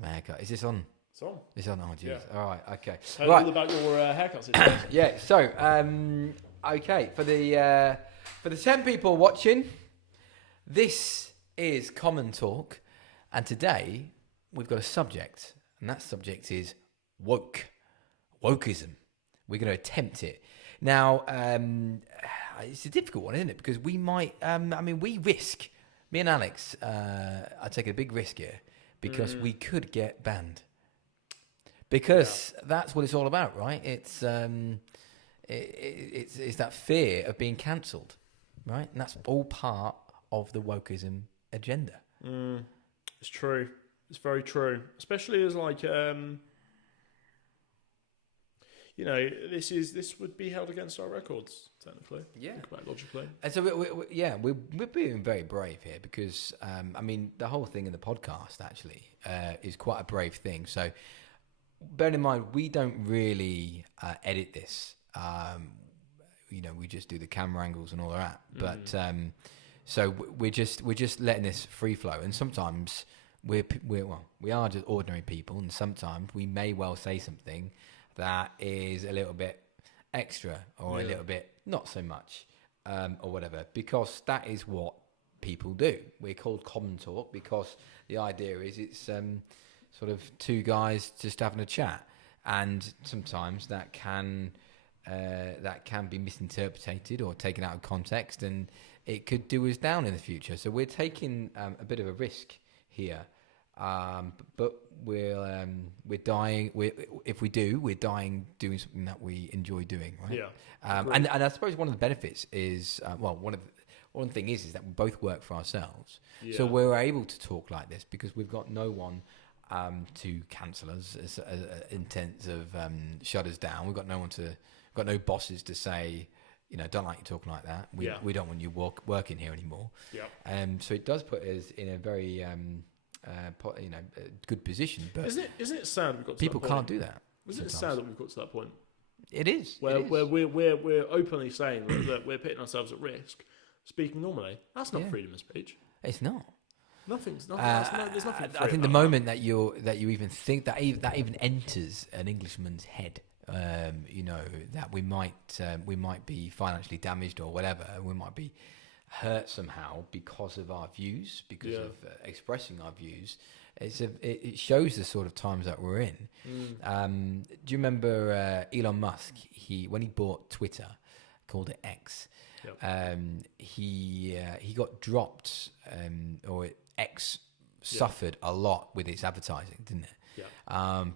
My haircut. Is this on? It's on. It's on. Oh, jeez. Yeah. All right. Okay. Tell me all about your haircut situation. Yeah. So, okay, for the 10 people watching, this is Common Talk, and today we've got a subject, and that subject is wokeism. We're going to attempt it. Now, it's a difficult one, isn't it? Because we might, we risk, me and Alex are taking a big risk here because we could get banned. Because that's what it's all about, right? It's that fear of being cancelled, right? And that's all part of the wokeism agenda. It's true. It's very true. Especially as like, this would be held against our records technically. Yeah. Think about it logically. And so we're being very brave here because the whole thing in the podcast actually is quite a brave thing. So bear in mind we don't really edit this. We just do the camera angles and all of that. But so we're just letting this free flow, and sometimes we are just ordinary people, and sometimes we may well say something that is a little bit extra or a little bit not so much or whatever, because that is what people do. We're called Common Talk because the idea is it's sort of two guys just having a chat, and sometimes that can be misinterpreted or taken out of context, and it could do us down in the future. So we're taking a bit of a risk here, but we're dying. We're dying doing something that we enjoy doing, right? Yeah. And I suppose one of the benefits is one thing is that we both work for ourselves, so we're able to talk like this because we've got no one to cancel us in terms of shut us down. We've got no bosses to say, don't like you talking like that. We don't want you working here anymore. Yeah. So it does put us in a very good position. But isn't it sad we've got to people that point? can't do that. Isn't it sad that we've got to that point? It is. Where we're openly saying that we're putting ourselves at risk, speaking normally. That's not freedom of speech. It's not. There's nothing. I think the moment that you even think that even enters an Englishman's head, that we might be financially damaged or whatever, we might be hurt somehow because of our views, because of expressing our views. It shows the sort of times that we're in. Do you remember Elon Musk? When he bought Twitter, called it X. Yep. He got dropped, or X suffered a lot with its advertising, didn't it? Yeah.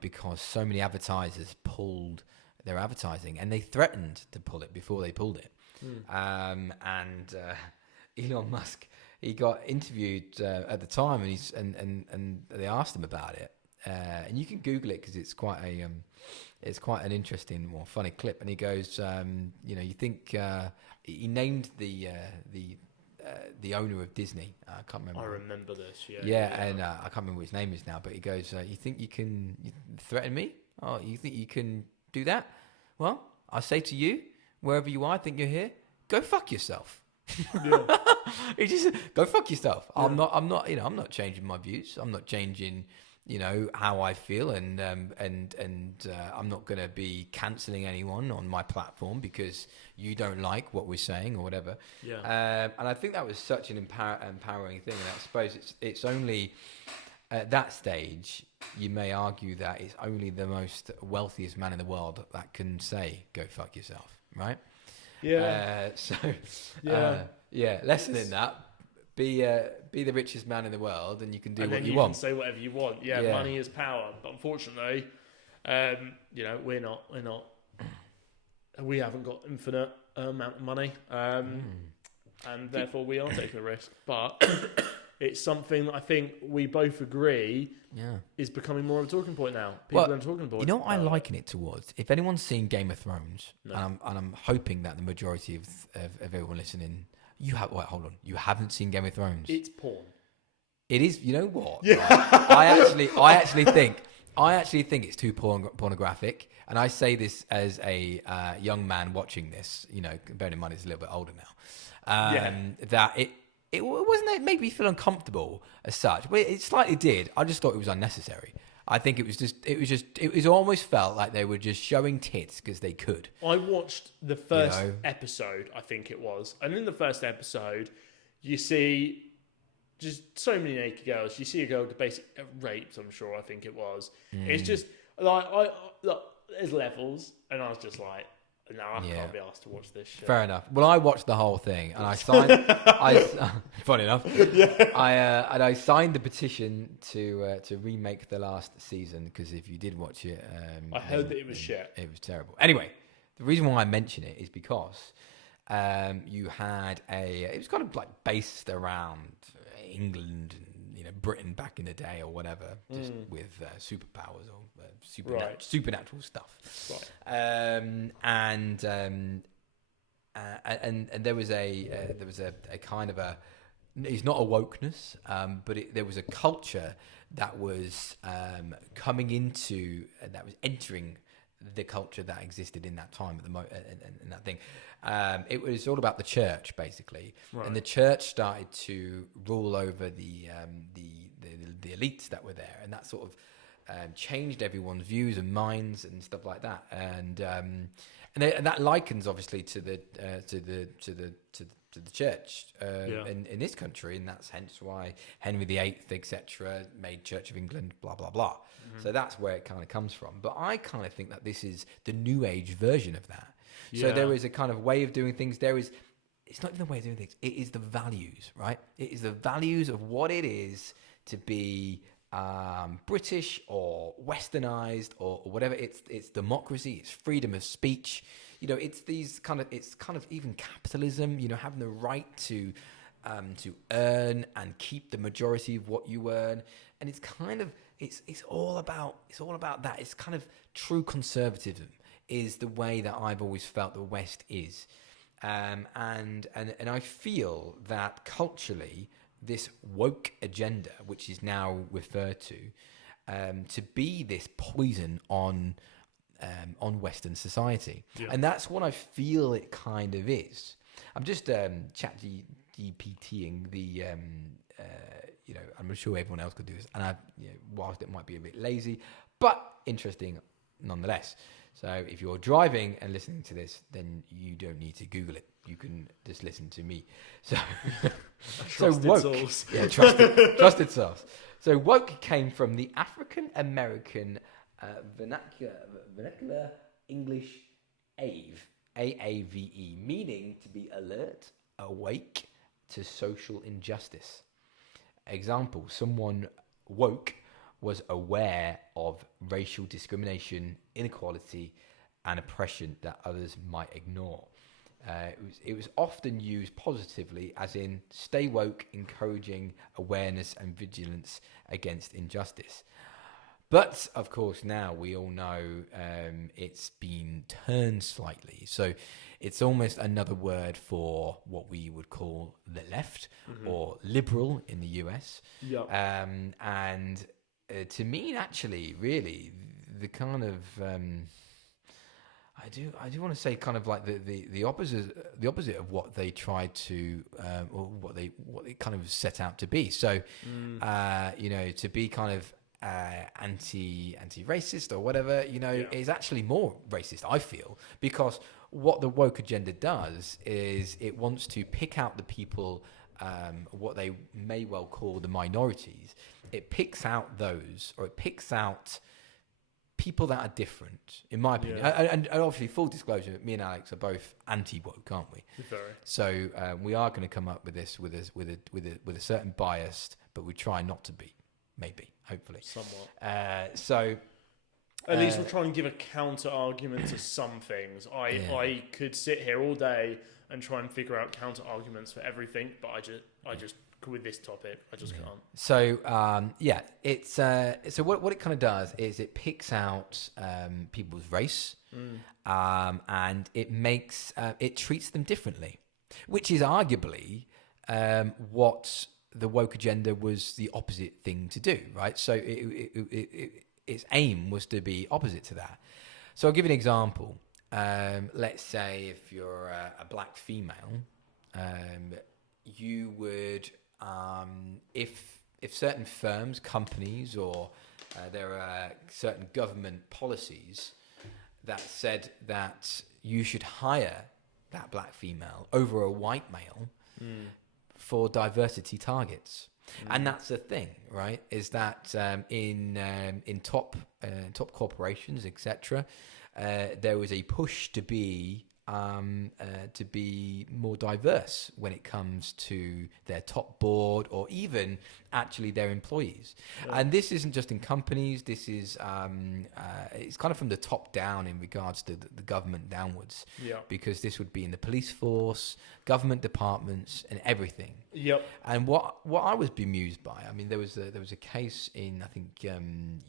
Because so many advertisers pulled their advertising, and they threatened to pull it before they pulled it. And Elon Musk, he got interviewed at the time, and they asked him about it. And you can Google it because it's quite an interesting or funny clip. And he goes, you think he named the owner of Disney. I can't remember. I remember this. And I can't remember what his name is now. But he goes, you think you can threaten me? Oh, you think you can do that? Well, I say to you, wherever you are, I think you're here. Go fuck yourself. Yeah. He just go fuck yourself. Yeah. I'm not changing my views. I'm not changing, how I feel, and I'm not going to be cancelling anyone on my platform because you don't like what we're saying or whatever. Yeah. And I think that was such an empowering thing. And I suppose it's only at that stage you may argue that it's only the most wealthiest man in the world that can say go fuck yourself, right? Yeah. Lesson in that. Be the richest man in the world, and you can do what you want. Can say whatever you want. Yeah, money is power. But unfortunately, we're not. We haven't got infinite amount of money, and therefore we are taking a risk. But it's something that I think we both agree is becoming more of a talking point now. People are talking about. You know what I liken it towards? If anyone's seen Game of Thrones, and I'm hoping that the majority of everyone listening, hold on, you haven't seen Game of Thrones. It's porn. It is. You know what? Yeah. Right? I actually think it's too pornographic, and I say this as a young man watching this. Bearing in mind it's a little bit older now. That it wasn't. It made me feel uncomfortable as such. Well, it slightly did. I just thought it was unnecessary. I think it was almost felt like they were just showing tits because they could. I watched the first episode, I think it was, and in the first episode, you see just so many naked girls. You see a girl basically raped. I'm sure. I think it was. It's just like look, there's levels, and I was just like, no, I can't be asked to watch this shit. Fair enough. Well, I watched the whole thing, and I signed. Funny enough, I signed the petition to remake the last season because if you did watch it, I heard that it was shit. It was terrible. Anyway, the reason why I mention it is because you had it was kind of like based around England and Britain back in the day or whatever, just with superpowers or supernatural stuff. Right. And there was a kind of a, it's not a wokeness, but there was a culture that was coming into that was entering the culture that existed in that time at the and that thing. It was all about the church basically, and the church started to rule over the elites that were there, and that sort of changed everyone's views and minds and stuff like that. And that likens obviously to the church in this country, and that's hence why Henry VIII, etc., made Church of England, blah blah blah. So that's where it kind of comes from. But I kind of think that this is the New Age version of that. So there is a kind of way of doing things. It's not even the way of doing things. It is the values, right? It is the values of what it is to be British or Westernized or whatever. It's democracy. It's freedom of speech. It's kind of even capitalism. Having the right to earn and keep the majority of what you earn. And it's kind of it's all about that. It's kind of true conservatism is the way that I've always felt the West is, and I feel that culturally this woke agenda, which is now referred to be this poison on Western society, and that's what I feel it kind of is. I'm just chat GPTing the. I'm sure everyone else could do this, and whilst it might be a bit lazy, but interesting nonetheless. So if you're driving and listening to this, then you don't need to Google it. You can just listen to me. So, trusted woke, source. Yeah, trusted source. So woke came from the African American vernacular English AAVE, AAVE, meaning to be alert, awake to social injustice. Example: someone woke was aware of racial discrimination, inequality, and oppression that others might ignore. It was often used positively, as in stay woke, encouraging awareness and vigilance against injustice. But of course, now we all know it's been turned slightly. So it's almost another word for what we would call the left or liberal in the US. And to me, actually, really, the kind of I do want to say kind of like the opposite of what they tried to or what they kind of set out to be. So to be kind of anti-racist or whatever, is actually more racist, I feel, because what the woke agenda does is it wants to pick out the people, what they may well call the minorities. It picks out those, or it picks out people that are different, in my opinion. And obviously, full disclosure, me and Alex are both anti-woke, aren't we? Very. So we are going to come up with this with a certain bias, but we try not to be, maybe, hopefully, somewhat. So at least we'll try and give a counter argument to some things. I could sit here all day and try and figure out counter arguments for everything, but I just with this topic, I just can't. So it's so what it kind of does is it picks out people's race, and it makes it treats them differently, which is arguably what the woke agenda was the opposite thing to do, right? So its aim was to be opposite to that. So I'll give you an example. Let's say if you're a black female, you would, if certain firms, companies, or there are certain government policies that said that you should hire that black female over a white male for diversity targets. And that's the thing, right? Is that in top corporations, etc., there was a push to be more diverse when it comes to their top board or even actually their employees. Yeah. And this isn't just in companies. This is it's kind of from the top down in regards to the government downwards. Yeah. Because this would be in the police force, government departments, and everything. Yep. And what I was bemused by, I mean, there was a case in, I think,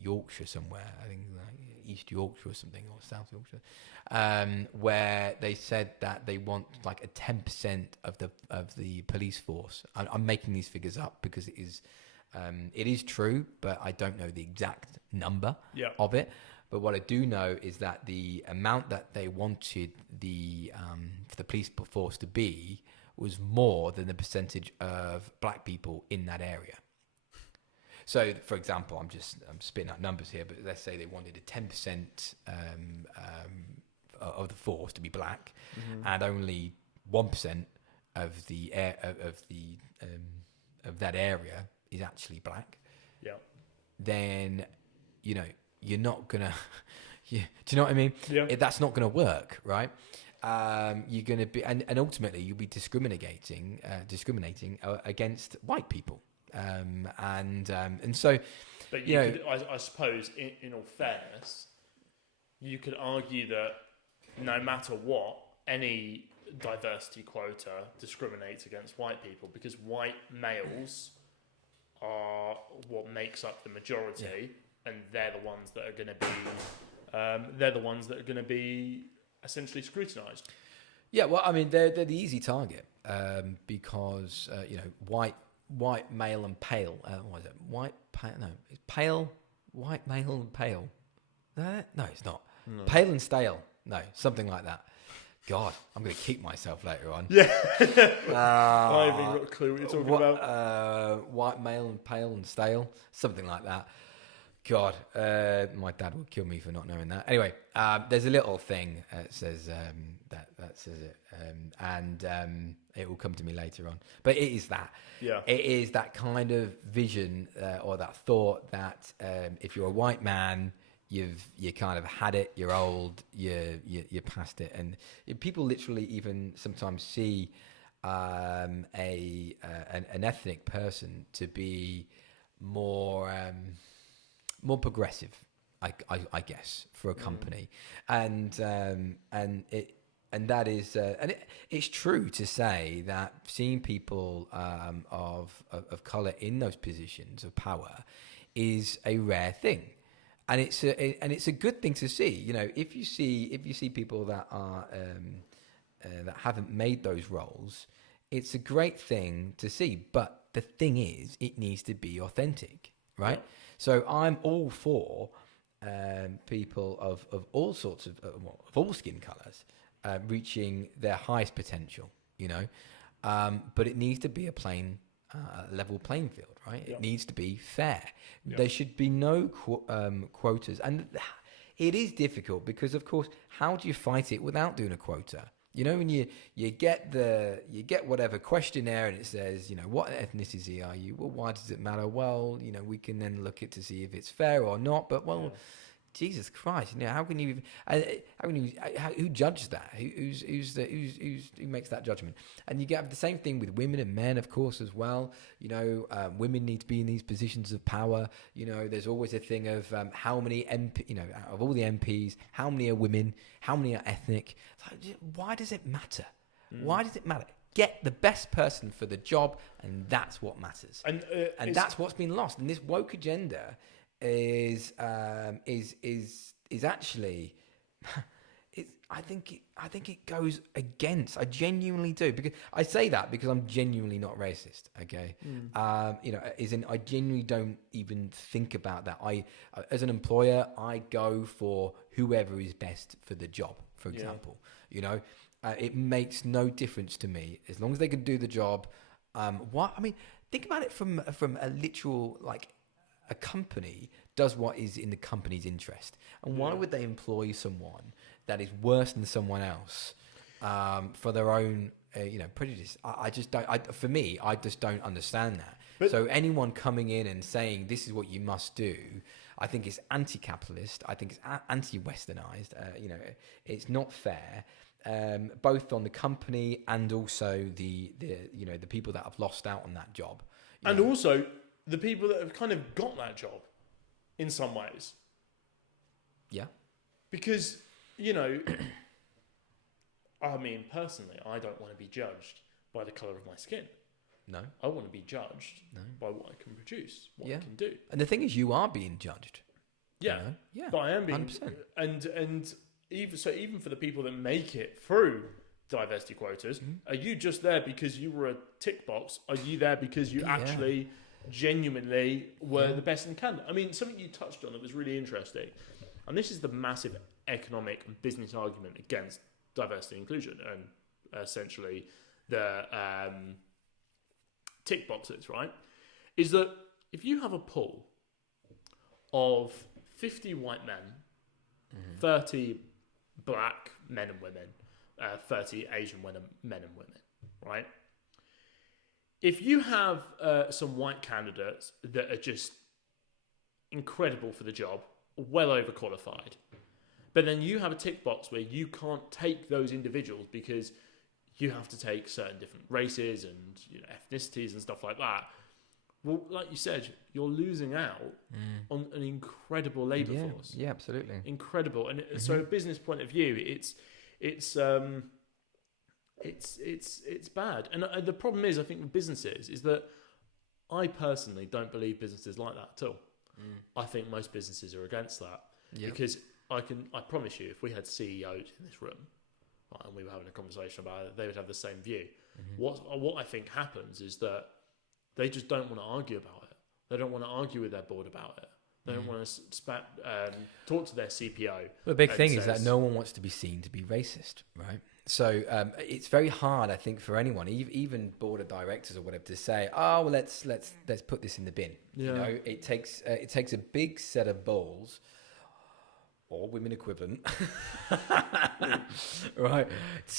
Yorkshire somewhere. I think East Yorkshire or something, or South Yorkshire, where they said that they want like a 10% of the police force. I'm making these figures up because it is true, but I don't know the exact number of it. But what I do know is that the amount that they wanted for the police force to be was more than the percentage of black people in that area. So, for example, I'm spitting out numbers here, but let's say they wanted a 10% of the force to be black, and only 1% of that area is actually black. Yeah. Then, you're not gonna. Do you know what I mean? Yeah. That's not gonna work, right? You're gonna be, and ultimately you'll be discriminating against white people. And so, but could, I suppose, in all fairness, you could argue that no matter what, any diversity quota discriminates against white people because white males are what makes up the majority, and they're the ones that are going to be essentially scrutinised. Yeah, well, I mean, they're the easy target because white male and pale. What is it? White pale? No, it's pale. White male and pale. No, it's not. No. Pale and stale. No, something like that. God, I'm going to keep myself later on. Yeah. I haven't got a clue what you're talking about. White male and pale and stale. Something like that. God, my dad would kill me for not knowing that. Anyway, there's a little thing that says that says it, and it will come to me later on. But it is that. Yeah. It is that kind of vision or that thought that if you're a white man, you kind of had it. You're old. You're past it, and people literally even sometimes see an ethnic person to be more progressive, I guess, for a company, and that is it's true to say that seeing people of color in those positions of power is a rare thing, and it's a good thing to see. If you see people that are that haven't made those roles, it's a great thing to see. But the thing is, it needs to be authentic, right? Yeah. So I'm all for people of all sorts of all skin colors reaching their highest potential, but it needs to be a level playing field, right? Yep. It needs to be fair. Yep. There should be no quotas, and it is difficult because, of course, how do you fight it without doing a quota? When you get whatever questionnaire and it says, what ethnicity are you? Well, why does it matter? Well, we can then look at to see if it's fair or not. But Jesus Christ, how can you? Who judges that? Who makes that judgment? And you get the same thing with women and men, of course, as well. Women need to be in these positions of power. There's always a thing of how many out of all the MPs, how many are women, how many are ethnic. Why does it matter? Why does it matter? Get the best person for the job, and that's what matters. And that's what's been lost. And this woke agenda is actually, I think it goes against. I genuinely do, because I say that because I'm genuinely not racist. Okay, I genuinely don't even think about that. As an employer, I go for whoever is best for the job. For example, it makes no difference to me as long as they can do the job. Think about it from a literal, like, a company does what is in the company's interest. And why would they employ someone that is worse than someone else for their own, prejudice? I just don't. For me, I just don't understand that. But, so anyone coming in and saying this is what you must do, I think it's anti-capitalist. I think it's anti-Westernized. It's not fair. Both on the company and also the people that have lost out on that job, and also the people that have kind of got that job, in some ways. Yeah, because I mean, personally, I don't want to be judged by the color of my skin. No, I want to be judged by what I can produce, what I can do. And the thing is, you are being judged. Yeah, yeah, but I am being, 100%. And even for the people that make it through diversity quotas, are you just there because you were a tick box? Are you there because you actually genuinely were the best in Canada? I mean, something you touched on that was really interesting, and this is the massive economic and business argument against diversity and inclusion, and essentially the tick boxes, right? Is that if you have a pool of 50 white men, 30 black men and women, 30 Asian men and women, right? If you have some white candidates that are just incredible for the job, well overqualified, but then you have a tick box where you can't take those individuals because you have to take certain different races and ethnicities and stuff like that. Well, like you said, you're losing out on an incredible labour force. Yeah, absolutely. Incredible. And so, a business point of view, it's bad. And the problem is, I think, with businesses is that I personally don't believe businesses like that at all. I think most businesses are against that because I promise you, if we had CEOs in this room, right, and we were having a conversation about it, they would have the same view. What I think happens is that they just don't want to argue about it. They don't want to argue with their board about it. They don't want to talk to their CPO. The big thing is that no one wants to be seen to be racist, right? So it's very hard, I think, for anyone, even board of directors or whatever, to say, "Oh, well, let's put this in the bin." Yeah. It takes a big set of balls, or women equivalent, right?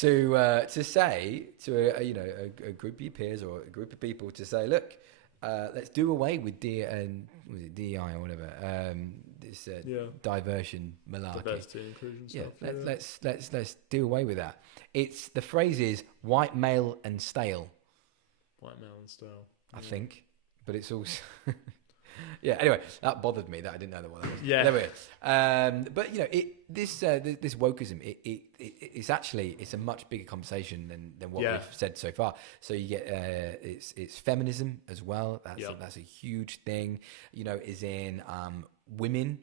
To say to a group of your peers or a group of people to say, "Look, let's do away with DEI or whatever, this diversion malarkey, diversity inclusion stuff. Let's do away with that." The phrase is white male and stale. White male and stale. I think, but it's also anyway, that bothered me that I didn't know what that was. Yeah. There we go. But this wokeism, it's a much bigger conversation than what we've said so far. So you get it's feminism as well. That's a huge thing. Is in women.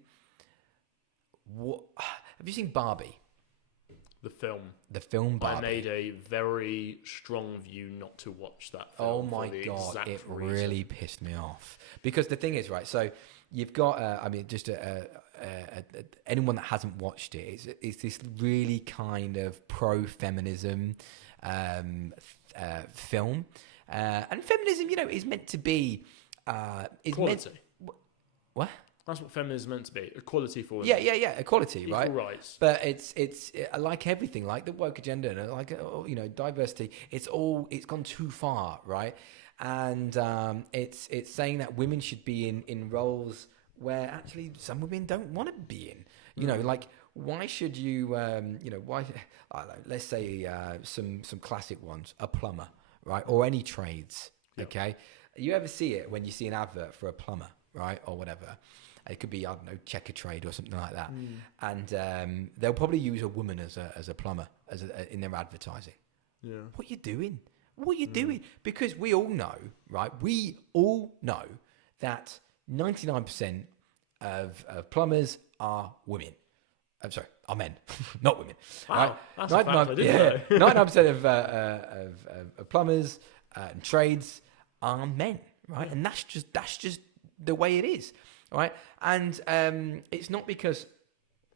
What have you seen Barbie? The film Barbie. I made a very strong view not to watch that film. Oh my God, it really pissed me off. Because the thing is, right, so you've got, anyone that hasn't watched it, it's this really kind of pro-feminism film. And feminism, is meant to be... Equality. What? That's what feminism is meant to be. Equality for women. Yeah. Equality, equal right? Equal rights. But it's like everything, like the woke agenda and like diversity. It's gone too far, right? And it's saying that women should be in roles where actually some women don't want to be in. Like why should you? Why? I don't know, let's say some classic ones, a plumber, right, or any trades. Yep. Okay, you ever see it when you see an advert for a plumber, right, or whatever? It could be, I don't know, checker trade or something like that. And they'll probably use a woman as a plumber in their advertising. Yeah. What are you doing? What are you doing? Because we all know, right? We all know that 99% of plumbers are women. I'm sorry, are men, not women. Wow, right? That's a fact I didn't know. 99% of plumbers and trades are men, right? And that's just the way it is. Right, and it's not because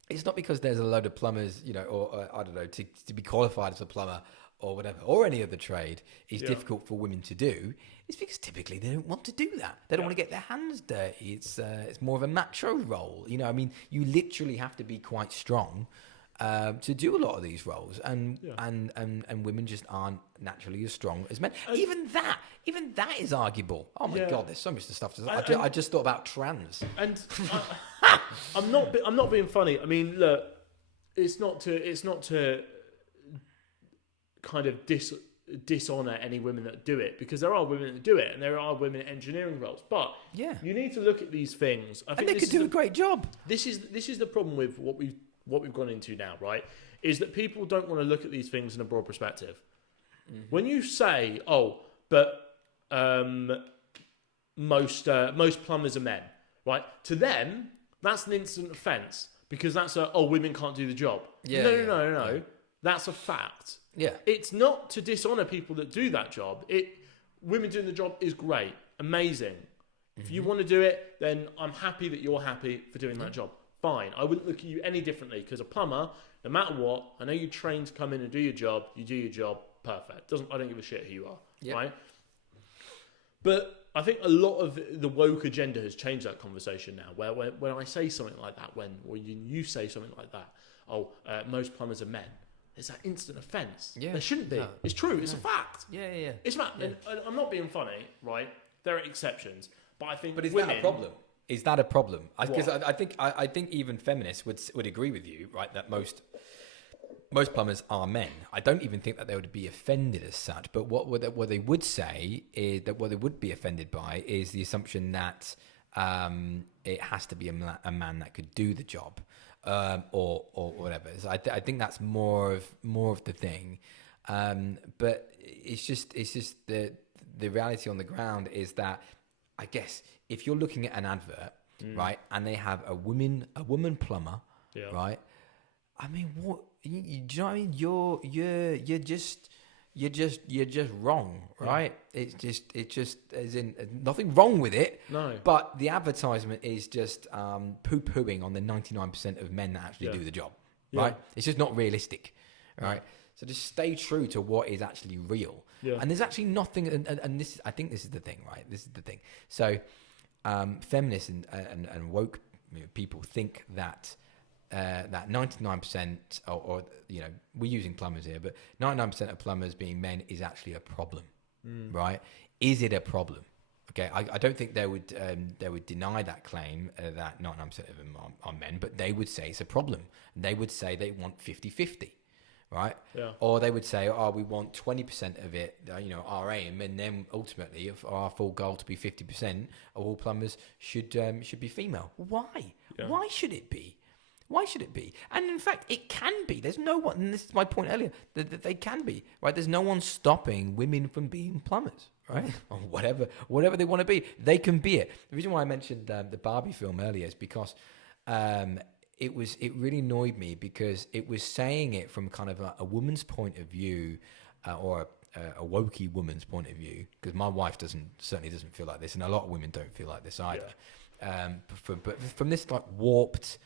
there's a load of plumbers, or I don't know, to be qualified as a plumber or whatever, or any other trade is difficult for women to do, it's because typically they don't want to do that. They don't want to get their hands dirty. It's more of a macho role. You know, I mean, you literally have to be quite strong to do a lot of these roles, and women just aren't naturally as strong as men. Even that is arguable. Oh my God, there's so much stuff. I just thought about trans. And I'm not being funny. I mean, look, it's not to kind of dishonor any women that do it, because there are women that do it, and there are women in engineering roles. But you need to look at these things. I think they could do a great job. This is the problem with what we've gone into now, right? Is that people don't want to look at these things in a broad perspective. Mm-hmm. When you say, but most plumbers are men, right? To them, that's an instant offence, because that's women can't do the job. No. That's a fact. Yeah. It's not to dishonour people that do that job. Women doing the job is great, amazing. Mm-hmm. If you want to do it, then I'm happy that you're happy for doing that job. Fine. I wouldn't look at you any differently, because a plumber, no matter what, I know you're trained to come in and do your job. You do your job perfect. I don't give a shit who you are, right? But I think a lot of the woke agenda has changed that conversation now. Where when I say something like that, or you say something like that, most plumbers are men. It's an instant offence. Yeah. There shouldn't be. No. It's true. It's a fact. Yeah. It's a fact. Yeah. And I'm not being funny, right? There are exceptions, but I think. But is that a problem? Is that a problem? Because I think even feminists would agree with you, right? That most plumbers are men. I don't even think that they would be offended as such. But what they would say is that what they would be offended by is the assumption that it has to be a man that could do the job. Or whatever. So I think that's more of the thing, but it's just the reality on the ground is that, I guess, if you're looking at an advert, right, and they have a woman plumber, right, I mean, what do you know what I mean? You're just wrong, right? It's just as in nothing wrong with it. No. But the advertisement is just poo-pooing on the 99% of men that actually do the job, right? It's just not realistic, right? So just stay true to what is actually real. Yeah. And there's actually nothing, and this, I think this is the thing, right? This is the thing. So feminists and woke people think that 99% or you know, we're using plumbers here, but 99% of plumbers being men is actually a problem, right? Is it a problem? Okay, I don't think they would deny that claim that 99% of them are men, but they would say it's a problem. They would say they want 50-50, right? Yeah. Or they would say, we want 20% of it, our aim, and then ultimately, if our full goal to be 50% of all plumbers should be female. Why? Yeah. Why should it be? Why should it be? And in fact, it can be. There's no one, and this is my point earlier, that they can be, right? There's no one stopping women from being plumbers, right? Or whatever they want to be. They can be it. The reason why I mentioned the Barbie film earlier is because it really annoyed me, because it was saying it from kind of a woman's point of view, or a wokey woman's point of view, because my wife certainly doesn't feel like this, and a lot of women don't feel like this either. Yeah. But from this like warped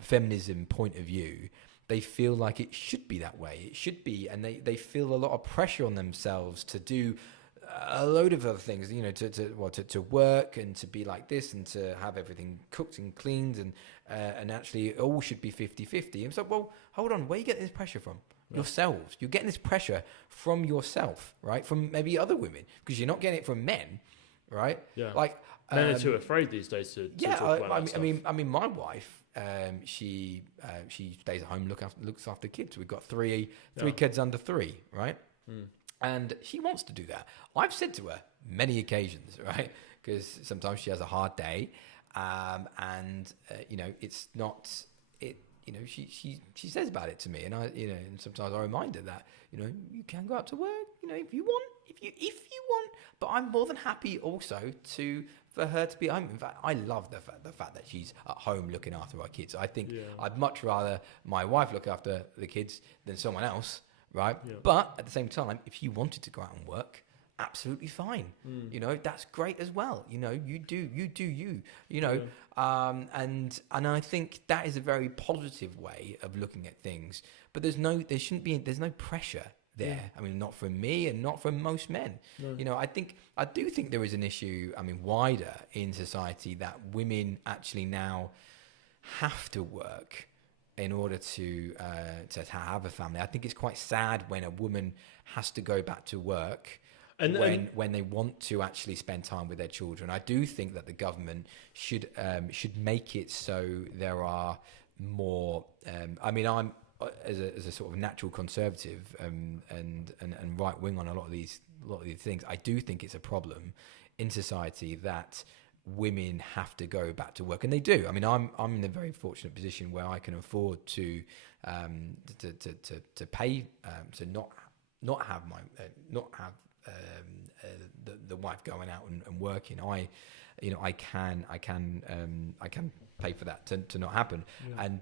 feminism point of view, they feel like it should be that way. It should be, and they feel a lot of pressure on themselves to do a load of other things, to work and to be like this and to have everything cooked and cleaned, and actually it all should be 50-50. And it's like, well, hold on, where are you getting this pressure from? Yourselves. You're getting this pressure from yourself, right? From maybe other women, because you're not getting it from men, right? Yeah. Like, men are too afraid these days to talk about that stuff. I mean, my wife, she stays at home, looks after kids. We've got three kids under 3, right? And she wants to do that. I've said to her many occasions, right? Because sometimes she has a hard day, and it's not it. She says about it to me, and and sometimes I remind her that you can go out to work, if you want, if you want. But I'm more than happy also for her to be home. In fact, I love the fact that she's at home looking after our kids. I think I'd much rather my wife look after the kids than someone else, right? Yeah. But at the same time, if you wanted to go out and work, absolutely fine. You know, that's great as well. You know, you do you. You know, and I think that is a very positive way of looking at things. But there's no pressure there. I mean, not from me and not from most men. No. You know, I do think there is an issue, I mean, wider in society, that women actually now have to work in order to have a family. I think it's quite sad when a woman has to go back to work when they want to actually spend time with their children. I do think that the government should make it so there are more. I mean, I'm as a sort of natural conservative and right wing on a lot of these things. I do think it's a problem in society that women have to go back to work, and they do. I mean, I'm in a very fortunate position where I can afford to pay to not have the wife going out and working. I can pay for that to not happen.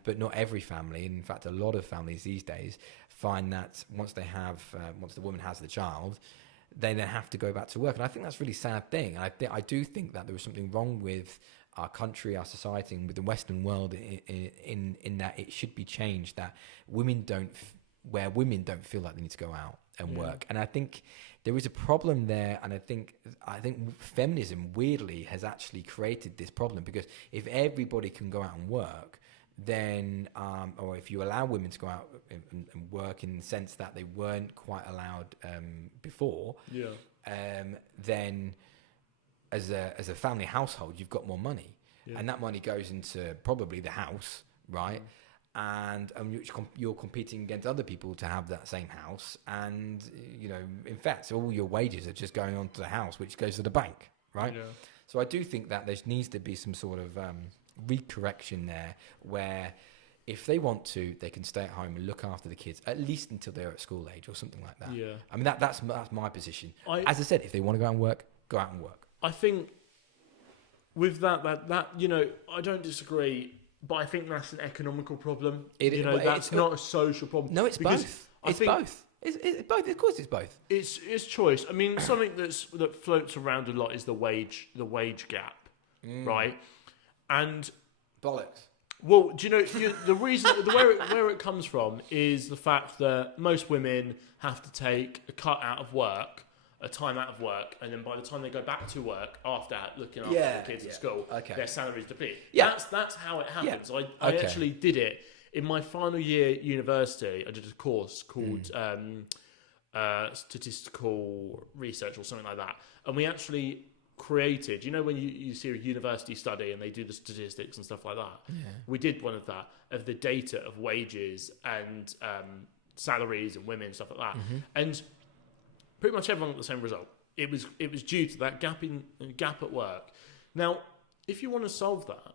But not every family, in fact a lot of families these days, find that once the woman has the child, they then have to go back to work. And I think that's a really sad thing. And I do think that there was something wrong with our country, our society, and with the Western world in that it should be changed, that women don't feel like they need to go out and work. And I think there is a problem there, and I think feminism weirdly has actually created this problem, because if everybody can go out and work, then or if you allow women to go out and work in the sense that they weren't quite allowed before, then as a family household, you've got more money, and that money goes into probably the house, right? And you're competing against other people to have that same house, and you know, in fact, all your wages are just going on to the house, which goes to the bank, right? So I do think that there needs to be some sort of recorrection there, where if they want to, they can stay at home and look after the kids at least until they're at school age or something like that. I mean, that's my position. As I said, if they want to go out and work, go out and work. I think with that you know, I don't disagree. But I think that's an economical problem. That's not a social problem. No, it's both. It's both. Of course, it's both. It's choice. I mean, something that floats around a lot is the wage gap, right? And bollocks. Well, do you know the reason where it comes from is the fact that most women have to take a time out of work, and then by the time they go back to work after looking after the kids at school, their salaries deplete. That's how it happens. I actually did it in my final year at university. I did a course called statistical research or something like that, and we actually created, you know, when you see a university study and they do the statistics and stuff like that, we did one of the data of wages and salaries and women, stuff like that, and pretty much everyone got the same result. It was due to that gap at work. Now, if you want to solve that,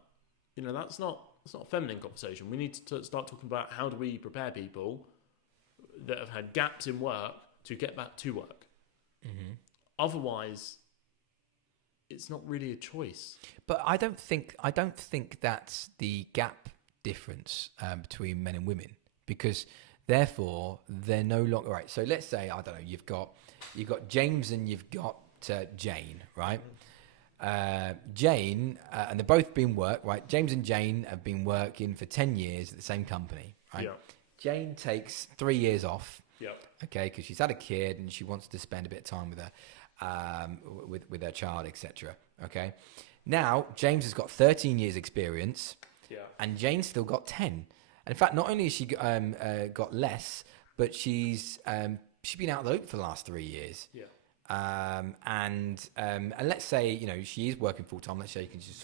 you know, that's not a feminine conversation. We need to start talking about how do we prepare people that have had gaps in work to get back to work. Otherwise, it's not really a choice. But I don't think that's the gap difference between men and women, because therefore they're no longer right. So let's say, I don't know, you've got James and you've got Jane, right? Jane, and they've both been right? James and Jane have been working for 10 years at the same company, right? Yeah. Jane takes 3 years off, okay, because she's had a kid and she wants to spend a bit of time with her, with her child, etc. Okay, now James has got 13 years experience, and Jane's still got 10. And in fact, not only has she got less, but she's been out of the loop for the last 3 years. And let's say, you know, she is working full time. Let's say you can just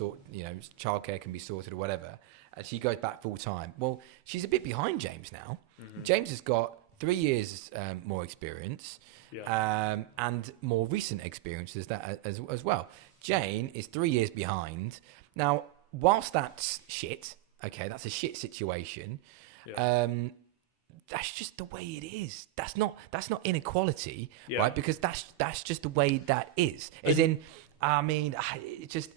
childcare can be sorted or whatever, and she goes back full time. Well, she's a bit behind James now. James has got 3 years more experience, and more recent experiences as well. Jane is 3 years behind. Now, whilst that's shit, okay, that's a shit situation. That's just the way it is. That's not inequality, right? Because that's just the way that is. As in, I mean, it just,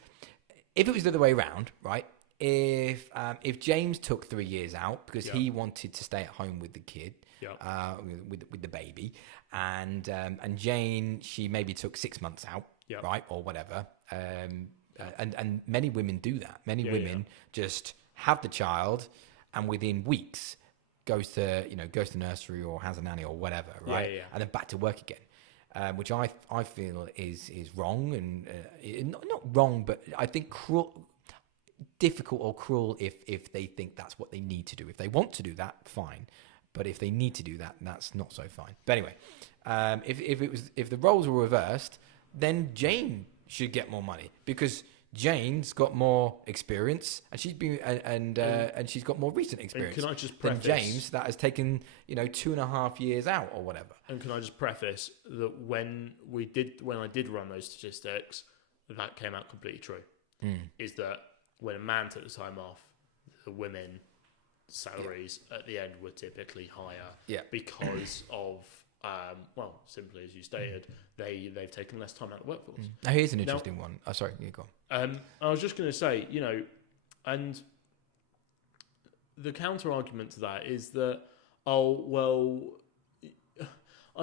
if it was the other way around, right? if James took 3 years out because Yeah. he wanted to stay at home with the kid, Yeah. with the baby, and Jane, she maybe took 6 months out, Yeah. right, or whatever. And many women do that. Many women just have the child, and within weeks goes to nursery or has a nanny or whatever, right? Yeah. And then back to work again, which I feel is wrong, and not wrong, but I think difficult or cruel if they think that's what they need to do. If they want to do that, fine. But if they need to do that, that's not so fine. But anyway, if the roles were reversed, then Jane should get more money because Jane's got more experience and she's been and she's got more recent experience. Can I just than preface James that has taken 2.5 years out or whatever. And can I just preface that when I did run those statistics, that came out completely true. Is that when a man took the time off, the women salaries at the end were typically higher because of simply as you stated, they've taken less time out of the workforce. Now here's an interesting one. Oh, sorry, you go on. I was just going to say, and the counter argument to that is that, I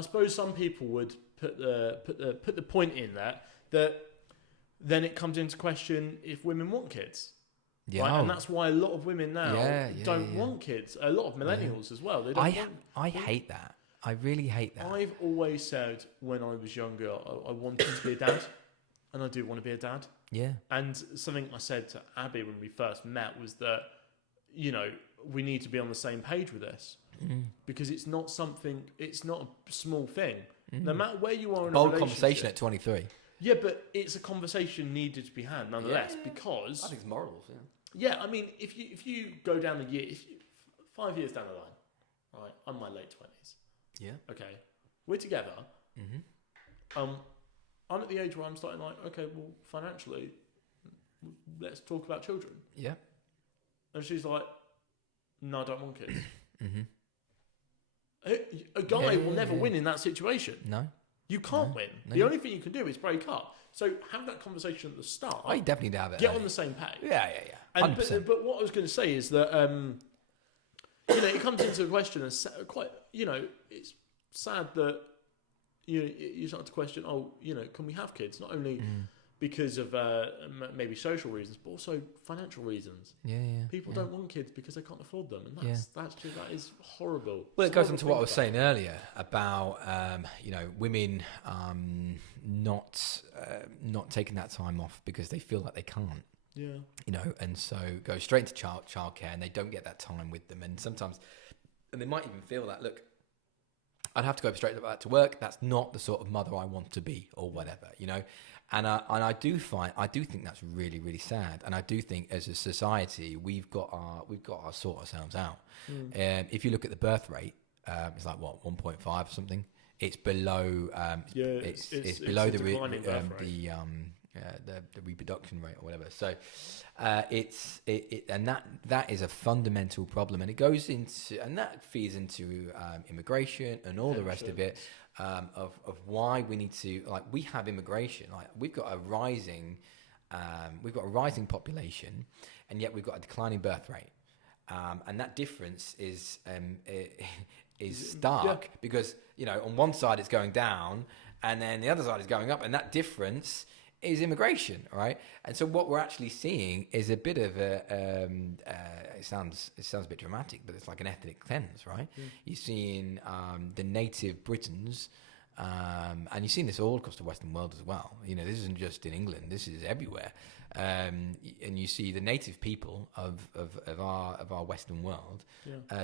suppose some people would put the point in that then it comes into question if women want kids. Yeah, right? And that's why a lot of women now don't want kids. A lot of millennials as well. They don't I hate that. I really hate that. I've always said when I was younger, I wanted to be a dad, and I do want to be a dad. Yeah. And something I said to Abby when we first met was that, we need to be on the same page with this because it's not a small thing. No matter where you are in a bold relationship. Conversation at 23. Yeah, but it's a conversation needed to be had nonetheless because I think it's morals. Yeah. Yeah, I mean, if you go down 5 years down the line, right? I'm in my late 20s. Yeah. Okay, we're together. I'm at the age where I'm starting okay, well, financially, let's talk about children. Yeah. And she's like, no, I don't want kids. A guy will never win in that situation. No. You can't win. No. The only thing you can do is break up. So have that conversation at the start. Oh, you definitely have it. Get on the same page. Yeah. 100%. But what I was going to say is that it comes into a question and quite it's sad that you start to question can we have kids, not only because of maybe social reasons but also financial reasons. People don't want kids because they can't afford them, and that is horrible. Well, it goes into what I was saying earlier about women not taking that time off because they feel like they can't. Yeah. And so go straight into childcare, and they don't get that time with them, and sometimes, and they might even feel that, look, I'd have to go straight back to work. That's not the sort of mother I want to be, or whatever, And I do think that's really, really sad. And I do think as a society we've got to sort ourselves out. If you look at the birth rate, it's like 1.5 or something. It's below. It's below the reproduction rate or whatever. So and that is a fundamental problem, and it goes into, and that feeds into immigration and all the rest of it. Of why we need to, we have immigration, we've got a rising population, and yet we've got a declining birth rate, and that difference is stark because on one side it's going down, and then the other side is going up, and that difference is immigration, right? And so what we're actually seeing is a bit of it sounds a bit dramatic, but it's like an ethnic cleanse, right? You're seeing the native Britons, and you've seen this all across the Western world as well. This isn't just in England; this is everywhere. And you see the native people of our Western world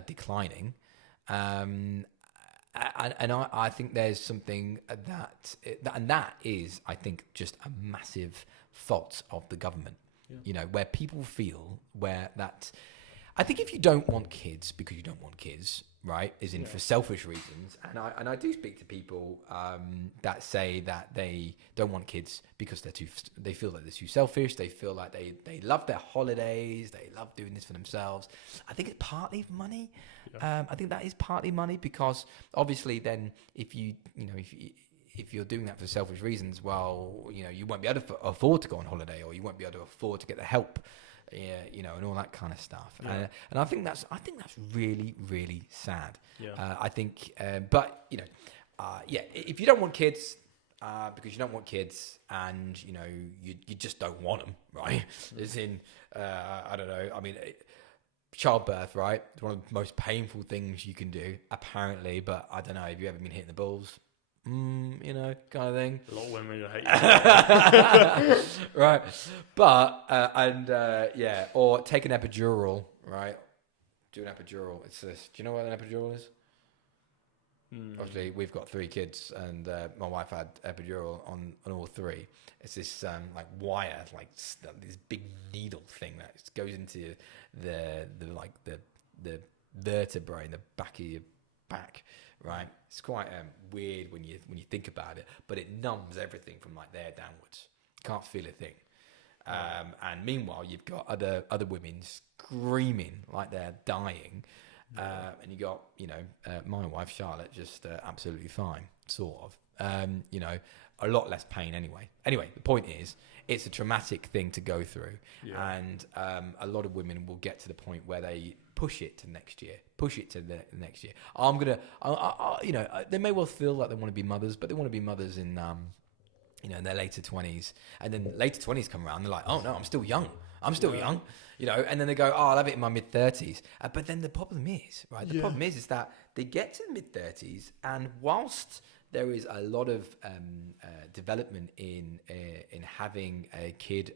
declining. And I think there's something that is, I think, just a massive fault of the government. Where people feel I think if you don't want kids because you don't want kids, right, is in for selfish reasons. And I do speak to people that say that they don't want kids because they feel like they're too selfish. They feel like they love their holidays. They love doing this for themselves. I think it's partly money. I think that is partly money because obviously then if you're doing that for selfish reasons, well, you won't be able to afford to go on holiday, or you won't be able to afford to get the help and all that kind of stuff. Yeah. And I think that's really, really sad. Yeah. I think, but if you don't want kids, because you don't want kids, and you just don't want them, right? As in, I don't know. I mean, childbirth, right? It's one of the most painful things you can do, apparently. But I don't know. Have you ever been hitting the balls? Kind of thing. A lot of women hate you. Right. But, or take an epidural, right? Do an epidural. It's this. Do you know what an epidural is? Obviously, we've got 3 kids, and my wife had epidural on all 3. It's this like wire, like this big needle thing that goes into the vertebrae in the back of your back, right? It's quite weird when you think about it, but it numbs everything from like there downwards. Can't feel a thing. And meanwhile, you've got other women screaming like they're dying. And you got, my wife, Charlotte, just absolutely fine, sort of. A lot less pain anyway. Anyway, the point is, it's a traumatic thing to go through. Yeah. And a lot of women will get to the point where they push it to next year. They may well feel like they want to be mothers, but they want to be mothers in, in their later 20s. And then later 20s come around, they're like, oh no, I'm still young. Young, and then they go, oh, I'll have it in my mid-30s. But then the problem is, right, problem is that they get to the mid-30s, and whilst there is a lot of development in having a kid,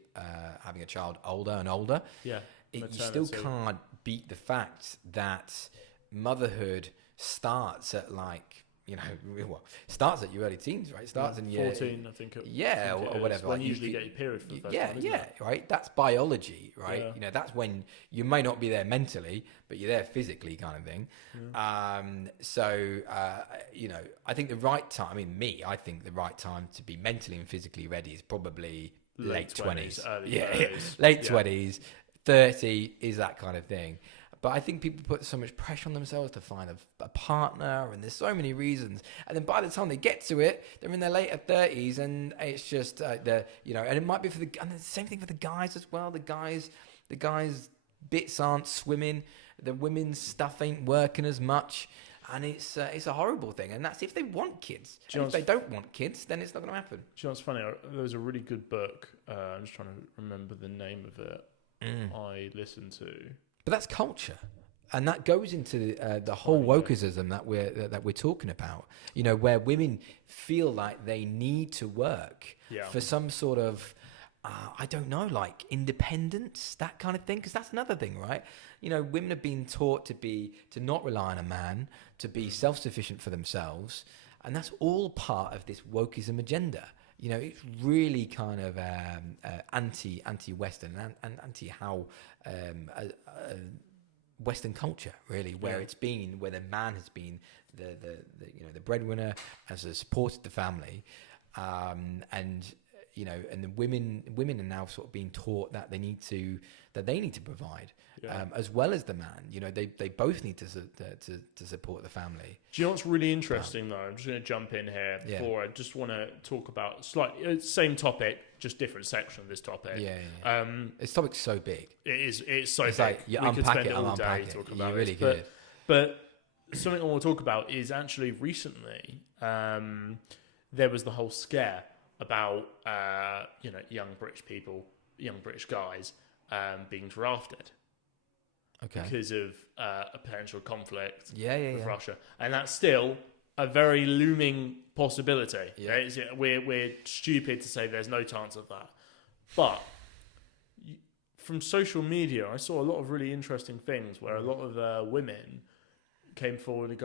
having a child older and older, you still can't beat the fact that motherhood starts at starts at your early teens, right? Starts in your 14, I think. Or whatever. When you usually get your period for the first time, right. That's biology, right? Yeah. That's when you may not be there mentally, but you're there physically, kind of thing. Yeah. I think the right time. I think the right time to be mentally and physically ready is probably late 20s, early 30s. Late 20s, 30 is that kind of thing. But I think people put so much pressure on themselves to find a partner, and there's so many reasons. And then by the time they get to it, they're in their later 30s, and it's just and it might be and the same thing for the guys as well. The guys' bits aren't swimming. The women's stuff ain't working as much, and it's a horrible thing. And that's if they want kids. If they don't want kids, then it's not going to happen. Do you know what's funny? There was a really good book. I'm just trying to remember the name of it. I listened to. But that's culture, and that goes into the whole wokeism that we're talking about. Where women feel like they need to work for some sort of, I don't know, like independence, that kind of thing. Because that's another thing, right? Women have been taught to not rely on a man, to be self-sufficient for themselves, and that's all part of this wokeism agenda. It's really kind of anti-Western and anti how Western culture, really, where it's been, where the man has been the breadwinner, has supported the family, and the women are now sort of being taught that they need to provide, as well as the man. They both need to support the family. Do you know what's really interesting though? I'm just going to jump in here before I just want to talk about slightly same topic, just different section of this topic. This topic's so big. It's so big. Like you unpack it, all day talking about really it. Good. But something I want to talk about is actually recently there was the whole scare about young British guys being drafted. Okay. Because of a potential conflict with yeah. Russia, and that's still a very looming possibility. Yeah. We're stupid to say there's no chance of that, but from social media, I saw a lot of really interesting things where a lot of women came forward and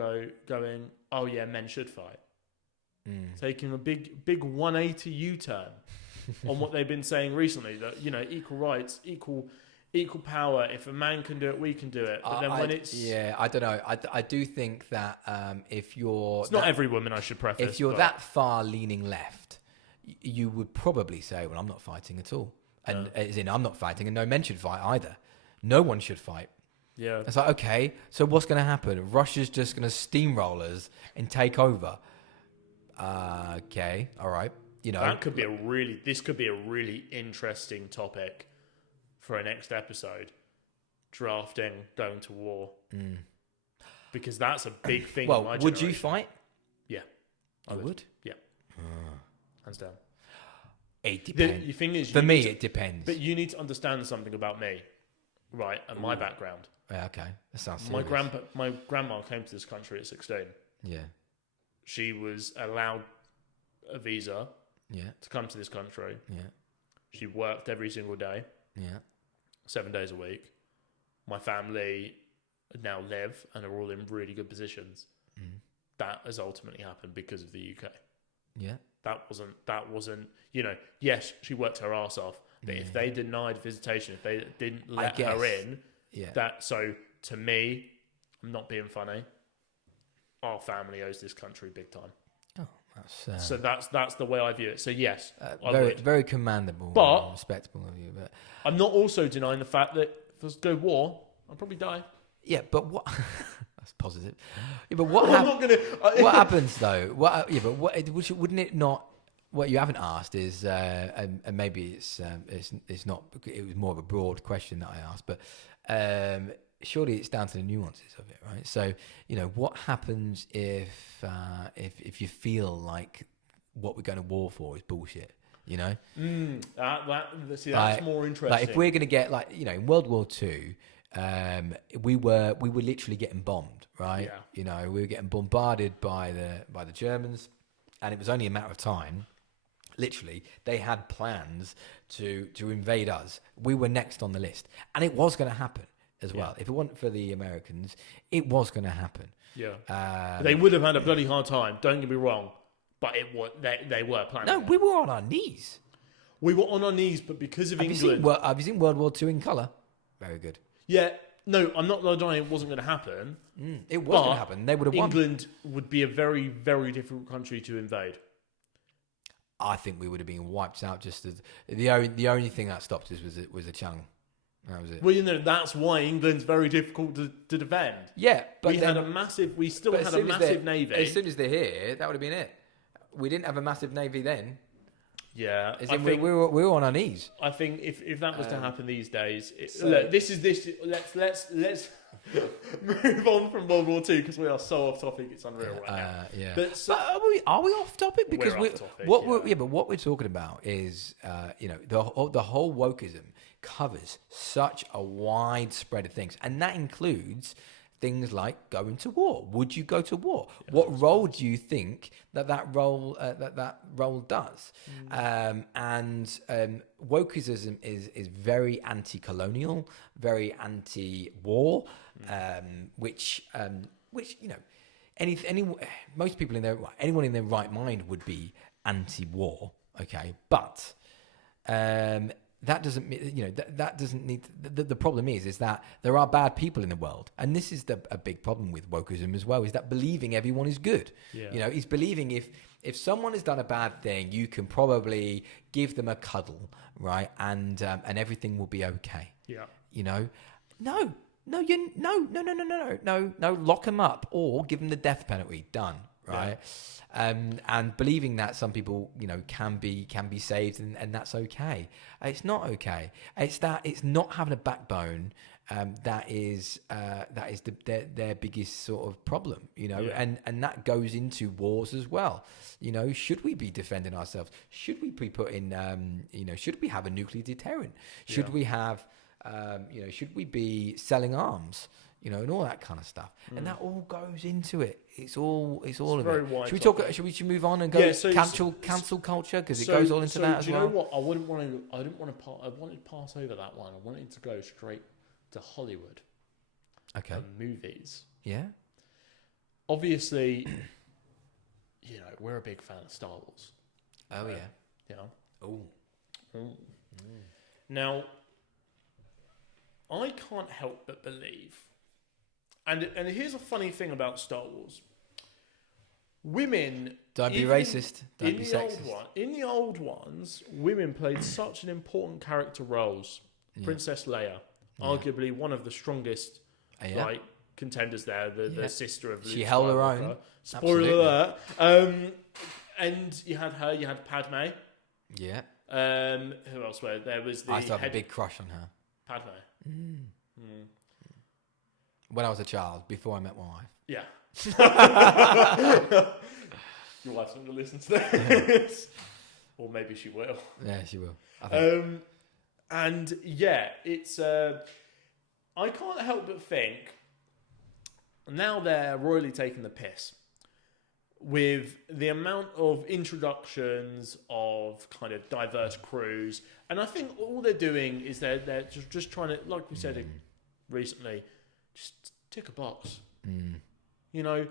going, "Oh yeah, men should fight," taking a big 180 U-turn on what they've been saying recently. That equal rights, equal power. If a man can do it, we can do it. But then I don't know. I do think that if you're... It's not every woman, I should preface. If you're that far leaning left, you would probably say, well, I'm not fighting at all. And as in, I'm not fighting, and no men should fight either. No one should fight. Yeah. It's like, okay, so what's going to happen? Russia's just going to steamroll us and take over. Okay, all right. That could be this could be a really interesting topic for a next episode, drafting going to war. Because that's a big thing. Well, in my would you generation. fight? Yeah, I would. Yeah, hands down. It depends. The thing is, for me, it depends. But you need to understand something about me, right? And my background. Yeah, okay, that sounds My serious. grandma came to this country at 16. Yeah. She was allowed a visa to come to this country. Yeah. She worked every single day. Yeah. 7 days a week. My family now live and are all in really good positions. That has ultimately happened because of the UK. Yeah. That wasn't, yes, she worked her ass off, but if they denied visitation, if they didn't let her in, so to me, I'm not being funny, our family owes this country big time. Oh, that's... so that's the way I view it. So yes, I very, would. very commendable, but respectable of you. But I'm not also denying the fact that if I was to go war, I'll probably die. Yeah, but what? That's positive. Yeah, but what? I'm not gonna. What happens though? What? Yeah, but wouldn't it not? What you haven't asked is, and maybe it's not. It was more of a broad question that I asked, but surely it's down to the nuances of it, right? So what happens if you feel like what we're going to war for is bullshit? That's more interesting. Like if we're going to get in World War II. We were literally getting bombed, right? Yeah. We were getting bombarded by the Germans, and it was only a matter of time. Literally, they had plans to invade us. We were next on the list, and it was going to happen as well. If it wasn't for the Americans, it was going to happen. Yeah, they would have had a bloody hard time. Don't get me wrong, but they were planning. No, we were on our knees. We were on our knees, but because of England. Have you seen World War II in colour? Very good. Yeah, no, I'm not denying it wasn't going to happen. It was going to happen. They would have won. England would be a very, very difficult country to invade. I think we would have been wiped out. Just as the only thing that stopped us was a Chang. That was it. Well, that's why England's very difficult to defend. Yeah, but we still had a massive navy. As soon as they're here, that would have been it. We didn't have a massive navy then. Yeah, we were on our knees. I think if that was to happen these days, look, let's move on from World War II because we are so off topic. It's unreal right now. Yeah, but are we off topic? Because we're off topic. But what we're talking about is the whole wokeism covers such a wide spread of things, and that includes things like going to war. Would you go to war? Yeah, what role do you think that role does? Wokeism is very anti-colonial, very anti-war, which most people anyone in their right mind would be anti-war. Okay, but that doesn't mean that doesn't need. The problem is that there are bad people in the world, and this is a big problem with wokeism as well. Is that believing everyone is good? Yeah. He's believing if someone has done a bad thing, you can probably give them a cuddle, right, and everything will be okay. Yeah. No, lock them up or give them the death penalty. Done. Right. Yeah. And believing that some people, can be saved and that's okay. It's not okay. It's not having a backbone. That is their biggest sort of problem, and that goes into wars as well. Should we be defending ourselves? Should we be putting, should we have a nuclear deterrent? Should we have, should we be selling arms? And all that kind of stuff, and that all goes into it. It's all of it. Should we talk? Should we move on and go cancel culture because it goes all into that as well? Do you know what? I wanted to pass over that one. I wanted to go straight to Hollywood. Okay. And movies. Yeah. Obviously, we're a big fan of Star Wars. Oh yeah. Yeah. Oh. Now, I can't help but believe. And here's a funny thing about Star Wars. Women... Don't be racist. Don't be sexist. In the old ones, women played such an important character roles. Yeah. Princess Leia, arguably one of the strongest contenders there, the sister of Luke. She held her own. Spoiler alert. And you had her, you had Padme. Yeah. Who else were there? Was I still have a big crush on her. Padme. When I was a child, before I met my wife. Yeah. Your wife's not going to listen to this. Or maybe she will. Yeah, she will. I think. And yeah, it's... I can't help but think, now they're royally taking the piss with the amount of introductions of kind of diverse crews. And I think all they're doing is they're just trying to, like we said recently, just tick a box. You know,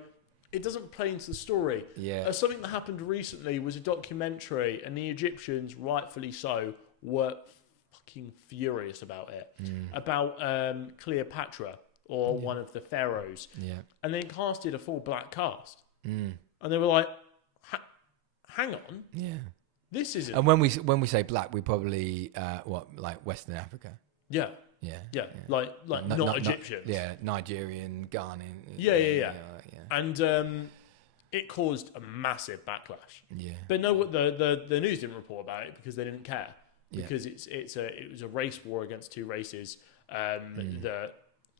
it doesn't play into the story. Yeah. Something that happened recently was a documentary, and the Egyptians, rightfully so, were fucking furious about it. About Cleopatra, or one of the pharaohs. Yeah. And they casted a full black cast. And they were like, hang on. Yeah. This isn't... And when we say black, we probably, like Western Africa? Yeah. Yeah. Like not Egyptians. Nigerian, Ghanaian. Yeah. And it caused a massive backlash. Yeah. But no, what the news didn't report about it because they didn't care. Because it was a race war against two races that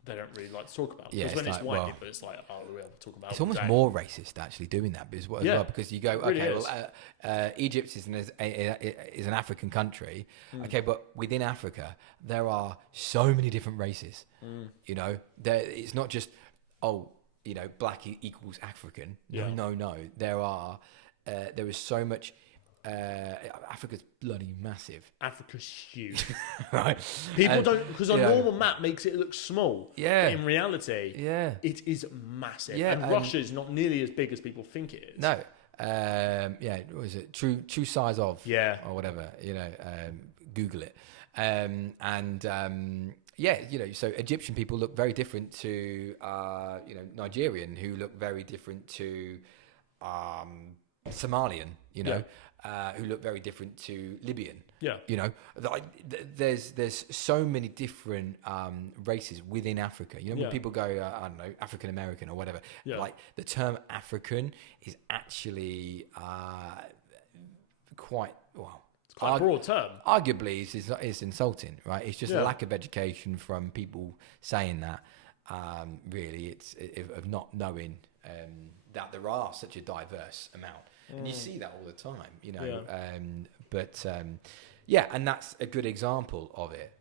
they don't really like to talk about. Because when it's white people, it's like, oh, we have to talk about. It's almost more racist actually doing that as well, because you go, okay, well, Egypt is an African country, okay, but within Africa there are so many different races. You know, it's not just black equals African. No. There is so much. Africa's bloody massive. Africa's huge. Right. People don't, because a normal map makes it look small. Yeah. But in reality, it is massive. Yeah. And Russia's not nearly as big as people think it is. No. What was it? True size of. Yeah. Or whatever. Google it. So Egyptian people look very different to Nigerian, who look very different to Somalian, who look very different to Libyan. Yeah. There's so many different races within Africa. When people go, I don't know, African American or whatever, like the term African is actually quite, well, it's quite a broad term. Arguably, it's insulting, right? It's just a lack of education from people saying that. Really, it's of not knowing that there are such a diverse amount. And you see that all the time, and that's a good example of it,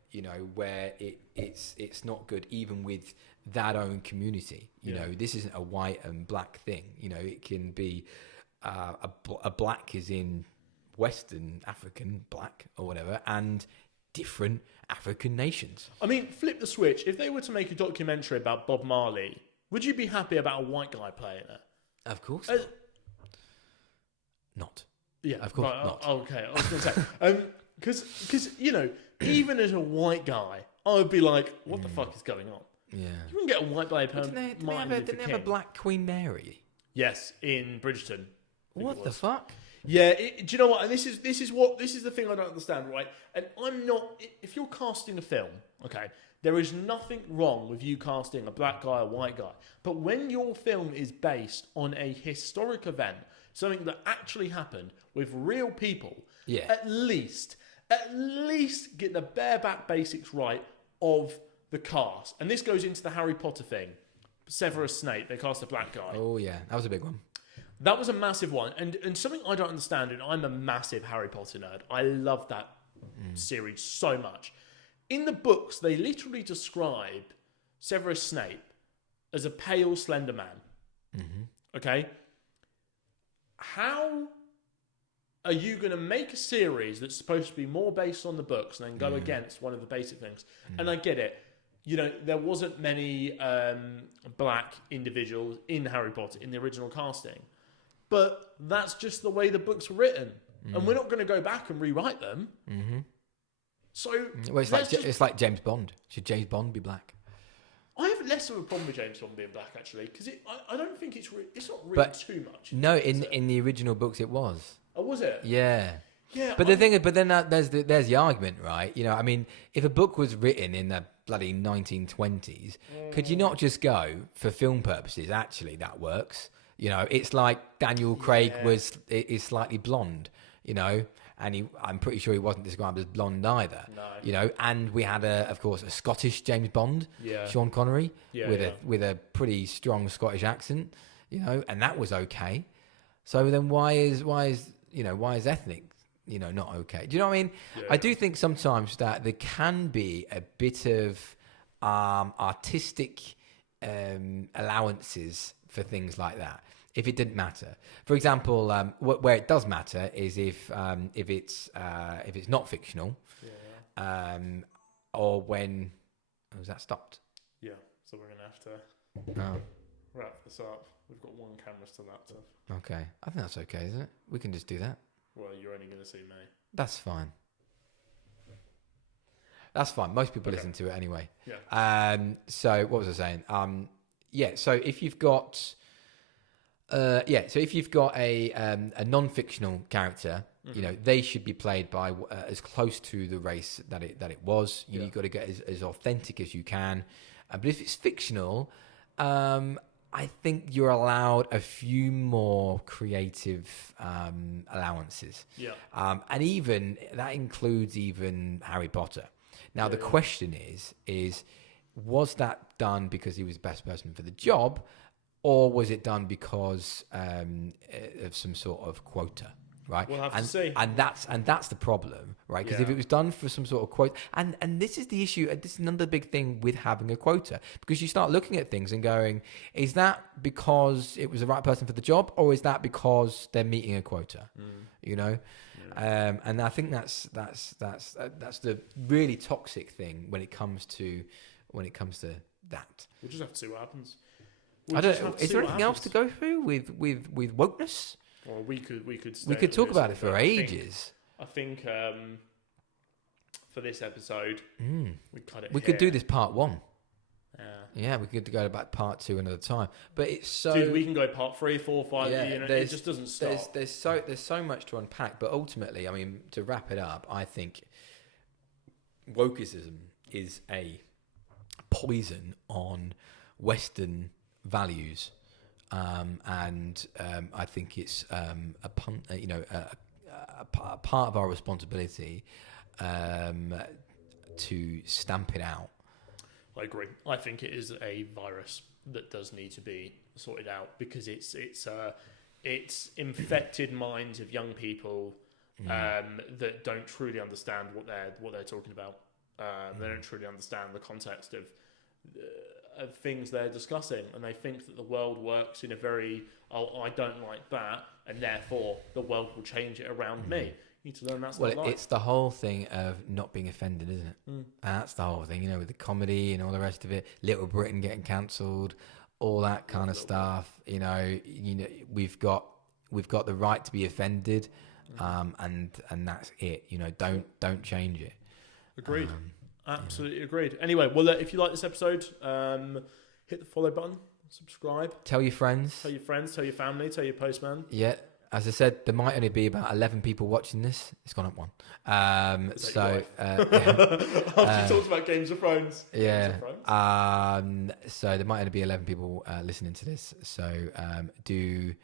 where it's not good even with that own community. This isn't a white and black thing. It can be a black is in Western African black or whatever, and different African nations. I mean, flip the switch. If they were to make a documentary about Bob Marley, would you be happy about a white guy playing it? Of course not. Yeah, of course not. Okay, I was going to say because even as a white guy, I would be like, "What the fuck is going on?" Yeah, you wouldn't get a white guy playing Didn't they have a black Queen Mary? Yes, in Bridgeton. What the fuck? Yeah, do you know what? And this is the thing I don't understand, right? And I'm not. If you're casting a film, okay, there is nothing wrong with you casting a black guy, a white guy. But when your film is based on a historic event, something that actually happened with real people, at least get the bareback basics right of the cast. And this goes into the Harry Potter thing. Severus Snape, they cast a black guy. Oh yeah, that was a big one. That was a massive one. And something I don't understand, and I'm a massive Harry Potter nerd. I love that series so much. In the books, they literally describe Severus Snape as a pale, slender man. Mm-hmm. Okay? How are you going to make a series that's supposed to be more based on the books and then go against one of the basic things? And I get it. There wasn't many black individuals in Harry Potter in the original casting. But that's just the way the books were written. And we're not going to go back and rewrite them. Mm-hmm. So it's like James Bond. Should James Bond be black? I have less of a problem with James Bond being black, actually, because I don't think it's not really too much. No, in the original books it was. Oh, was it? Yeah. Yeah. But the thing is, there's the argument, right? I mean, if a book was written in the bloody 1920s, could you not just go for film purposes? Actually, that works. It's like Daniel Craig is slightly blonde. and I'm pretty sure he wasn't described as blonde either. No. You know, and we had of course, a Scottish James Bond, Sean Connery, with a pretty strong Scottish accent. You know, and that was okay. So then why is ethnic, not okay? Do you know what I mean? Yeah. I do think sometimes that there can be a bit of artistic allowances for things like that if it didn't matter. For example, where it does matter is if it's not fictional, or when was that stopped? Yeah, so we're gonna have to wrap this up. We've got one camera still active. Okay, I think that's okay, isn't it? We can just do that. Well, you're only going to see me. That's fine. That's fine. Most people listen to it anyway. Yeah. So what was I saying? So if you've got, a non-fictional character, they should be played by as close to the race that it was. You've got to get as authentic as you can. But if it's fictional, I think you're allowed a few more creative allowances. Yeah. And even that includes even Harry Potter. Now the question is was that done because he was the best person for the job, or was it done because of some sort of quota? Right, we'll have to see, and that's the problem, right? Because if it was done for some sort of quota, and this is the issue, this is another big thing with having a quota, because you start looking at things and going, is that because it was the right person for the job, or is that because they're meeting a quota? And I think that's the really toxic thing when it comes to that. We'll just have to see what happens. Is there anything else to go through with wokeness? Well, we could talk about it for ages. I think for this episode, we cut it. We could do this part 1. Yeah, we could go about part 2 another time. But it's so. Dude, we can go part 3, 4, 5. It just doesn't stop. There's so much to unpack. But ultimately, I mean, to wrap it up, I think wokeism is a poison on Western values. I think it's a part of our responsibility to stamp it out. I agree. I think it is a virus that does need to be sorted out, because it's infected minds of young people that don't truly understand what they're talking about. They don't truly understand the context of things they're discussing, and they think that the world works in a very I don't like that, and therefore the world will change it around me. You need to learn that's not life. It's the whole thing of not being offended, isn't it? That's the whole thing, with the comedy and all the rest of it. Little Britain getting cancelled, all that kind of stuff. We've got the right to be offended, and that's it. Don't change it. Agreed. Absolutely agreed. Anyway, well, if you like this episode, hit the follow button, subscribe. Tell your friends. Tell your family, tell your postman. Yeah. As I said, there might only be about 11 people watching this. It's gone up 1. After you talked about Games of Thrones. Yeah. So there might only be 11 people listening to this. So do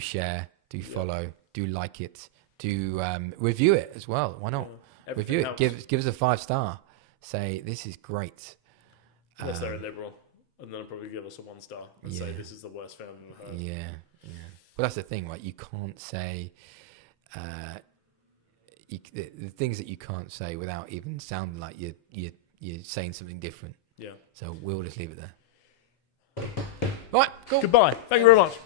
share, do follow, do like it, do review it as well. Why not? Review it. Helps. Give us a 5-star. Say this is great. Unless they're a liberal, and they'll probably give us a 1-star and say this is the worst film I've ever heard. Yeah. But that's the thing, right? You can't say the things that you can't say without even sounding like you're saying something different. Yeah. So we'll just leave it there. Right. Cool. Goodbye. Thank you very much.